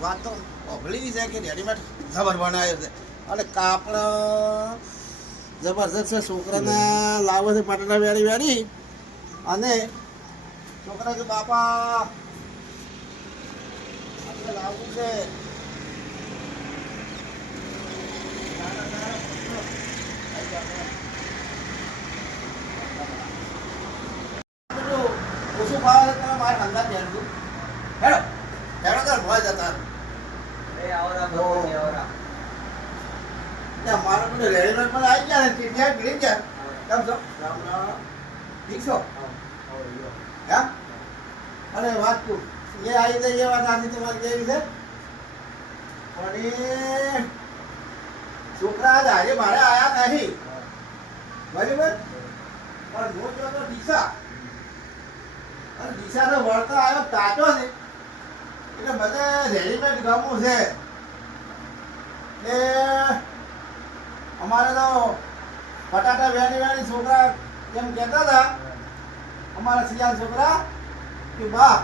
વાત તો અભળી છે કે રેડીમેડ ખબર બનાવ્યો છે અને કાપડ જબરજસ્ત છે છોકરાને લાવે છે પટાટા વેરી અને છોકરા કે બાપા લાવવું છે ભાવે છે તમે મારે ધંધા પહેરજો હેડો. હેડો તાર ભય જતા ત્યાં મારો બધું રેડીમેડ પણ આવી ગયા ને ટીટિયા ગીરી ગયા. કેમ છો? રામ રામ. ઠીક છો? હા અરે વાત તું એ આવી જાય એ વાત આની તમારી કેવી છે? અને છોકરા આજ મારે આયા નથી બરાબર? પણ હું જો તો ડીસા. અને ડીસા તો વળતા આવ્યો તાજો છે. એટલે બધે રેડીમેડ ગમું છે. એ અમારે તો બટાટા વેણી વેણી છોકરા એમ કહેતા હતા. અમારા સિયાલ છોકરા કે, બા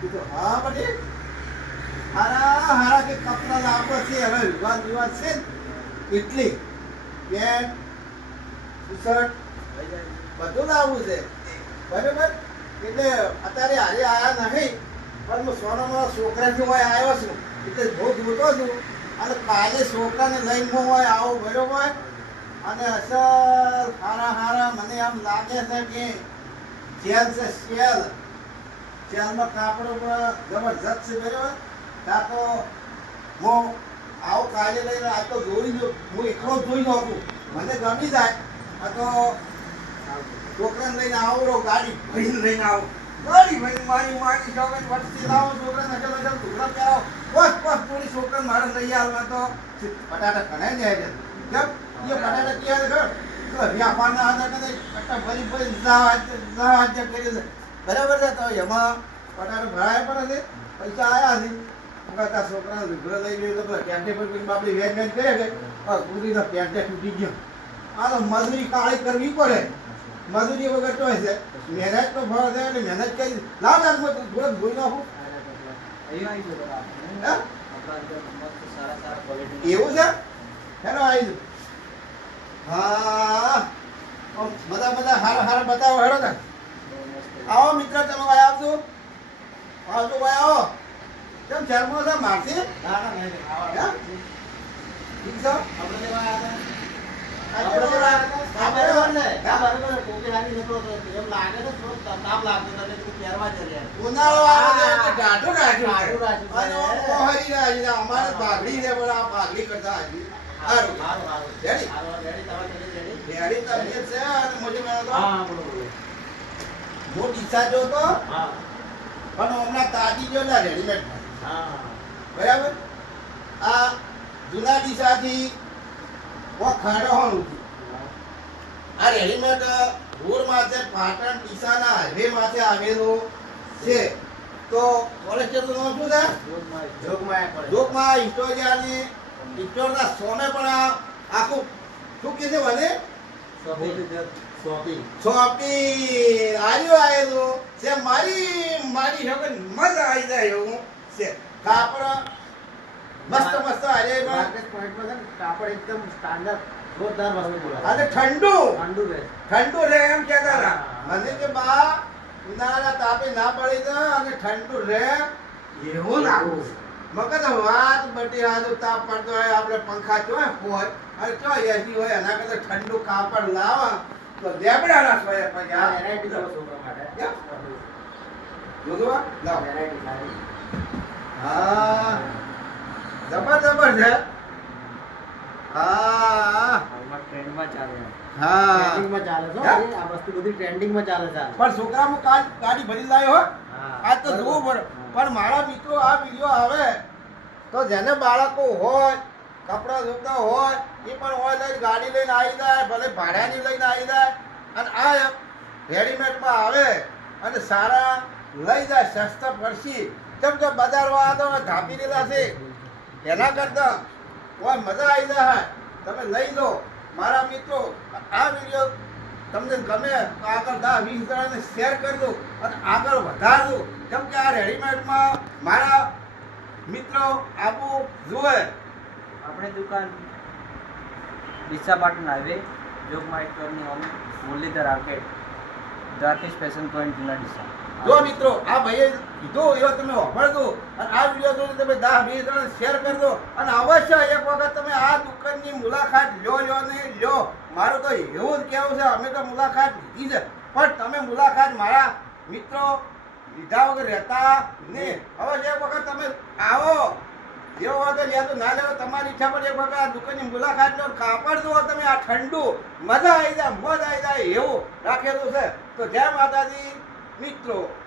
કીધું હા બધી હારા હારા કે કપડા લાવો છે. હવે વિવાદ વિવાદ છે એટલી પેન્ટ ટી શર્ટ બધું લાવવું છે. બરાબર? એટલે અત્યારે હારે આયા નહીં, પણ સોનામાં છોકરાથી હોય આવ્યો છું. એટલે બહુ જોતો છું. અને કાલે છોકરાને લઈને હોય આવો હોય અને અસર હારા હારા મને આમ લાગે છે કે જેલ છે સેલ સેલમાં કાપડો પણ જબરજસ્ત છે ભર્યો ત્યાં તો હું આવું કાલે લઈને આ તો જોઈ જો, હું એકલો જ જોઈ નાખું. મને ગમી જાય. આ તો છોકરાને લઈને આવો ગાડી ભરીને લઈને આવો. ગાડી ભરીને મારી મારી છોકરાને વર્ષથી લાવો, છોકરાને અચલ અચલ ઢોકળા પહેરાવો. બસ બસ, થોડી છોકરાને મારે લઈ આવવા તો. બટાટા કણાઈ જાય છે. કેમ? એ બટાટા ક્યાં ઘર વ્યાપારના બરાબર છે તો એમાં બટાટા ભરાય પણ છે પૈસા આવ્યા છે કાકા છોકરાને લુગડો લઈ ગયો તો પેલા ટેન્ટે પર કોઈ બાપડી વેચ કરે કે કુદરીનો ટેન્ટે તૂટી આ તો મજૂરી કાળી કરવી પડે. મજૂરી વગર તો હશે. મહેનત નો ફળ છે એટલે મહેનત કરી લાવ નાખો મત થોડું ધોઈ નાખું? એવું છે? હેલો આવી. હા. બધા બધા હારા હારા બતાવો હેડો ને. આવો મિત્ર તમે ભાઈ આવજો. આવજો ભાઈ આવો. કેમ શહેરમાં છે મારથી હે? ઠીક છે. આપણે આવે પણ હમણાં તાજી જો રેડીમેડ બરાબર? આ જૂના ઓ ખાડો હોનું આ રેડીમેડ રોડ માથે પાટણ ડીસાના હાઈવે માથે આવેલો છે. તો કોલેજ સ્ટેશનનું શું છે? જોકમાં ઇસ્ટોરિયાની ઇસ્ટોરના સોને પણ આ આખું શું કે છે મને શોપિંગ. આર્યો આવેલો છે. મારી મારી હવે મજા આવી જાય એવું છે. કાપડ મસ્ત મસ્ત આરે કાપડ એકદમ સ્ટાન્ડર્ડ જોરદાર વસ્તુ બોલાવે. અને ઠંડુ ઠંડુ રહે. ઠંડુ રહે એમ કહેતા હતા. મને કે બા ઉનાળા તાપે ના પડી તો અને ઠંડુ રહે એવું લાગુ મગર તો વાત બટી આ જો તાપ પડતો હોય આપણે પંખા ચોય હોય અને ચો એસી હોય એના કરતા ઠંડુ કાપડ લાવા તો લેબડા ના સોય પછી આ વેરાયટી છોકરા માટે. જોજો? લાવો. સારી. હા જબર છે? આ. પણ છોકરા હું કાલ ગાડી ભરી લાવ્યો આજ તો જોવું પડે પણ મારા મિત્રો આ વીડિયો આવે. તો જેને બાળકો હોય કપડાં ધોતા હોય એ પણ હોય લઈને ગાડી લઈને આવી જાય ભલે ભાડાની લઈને આવી જાય. અને આ રેડીમેડમાં આવે અને સારા લઈ જાય સસ્તા પડશી કેમ કે બજારવાળા તો ઢાપી દેલા છે. એના કરતાં હોય મજા આવી જાય તમે લઈ લો. મારા મિત્રો, આ વીડિયો તમને ગમે તો આગળ દા વીસ જણાને શેર કરી દો અને આગળ વધારજો. કેમ કે આ રેડીમેડમાં મારા મિત્રો આપો જુએ. આપણે દુકાન Deesa Patan highway Jogmai સ્ટોરની home Muralidhar arcade, Dwarkesh fashion point, જૂના ડીસા. જો મિત્રો, આ ભાઈએ કીધું એવો તમે વાપરજો અને આ વીડિયો જોઈને તમે દસ, વીસ ત્રણ શેર કરી દો અને અવશ્ય એક વખત તમે આ દુકાનની મુલાકાત લો લો ને લો મારું તો એવું જ કહેવું છે, અમે તો મુલાકાત લીધી છે. પણ તમે મુલાકાત મારા મિત્રો લીધા વગર રહેતા ને હવે એક વખત તમે આવો. જેવો તો તો ના લેવો. તમારી ઈચ્છા પર એક વખત આ દુકાનની મુલાકાત લો. કાપડ જુઓ તમે, આ ઠંડુ. મજા આવી જાય, મજા આવી જાય એવું રાખેલું છે. તો જય માતાજી. મિત્રો.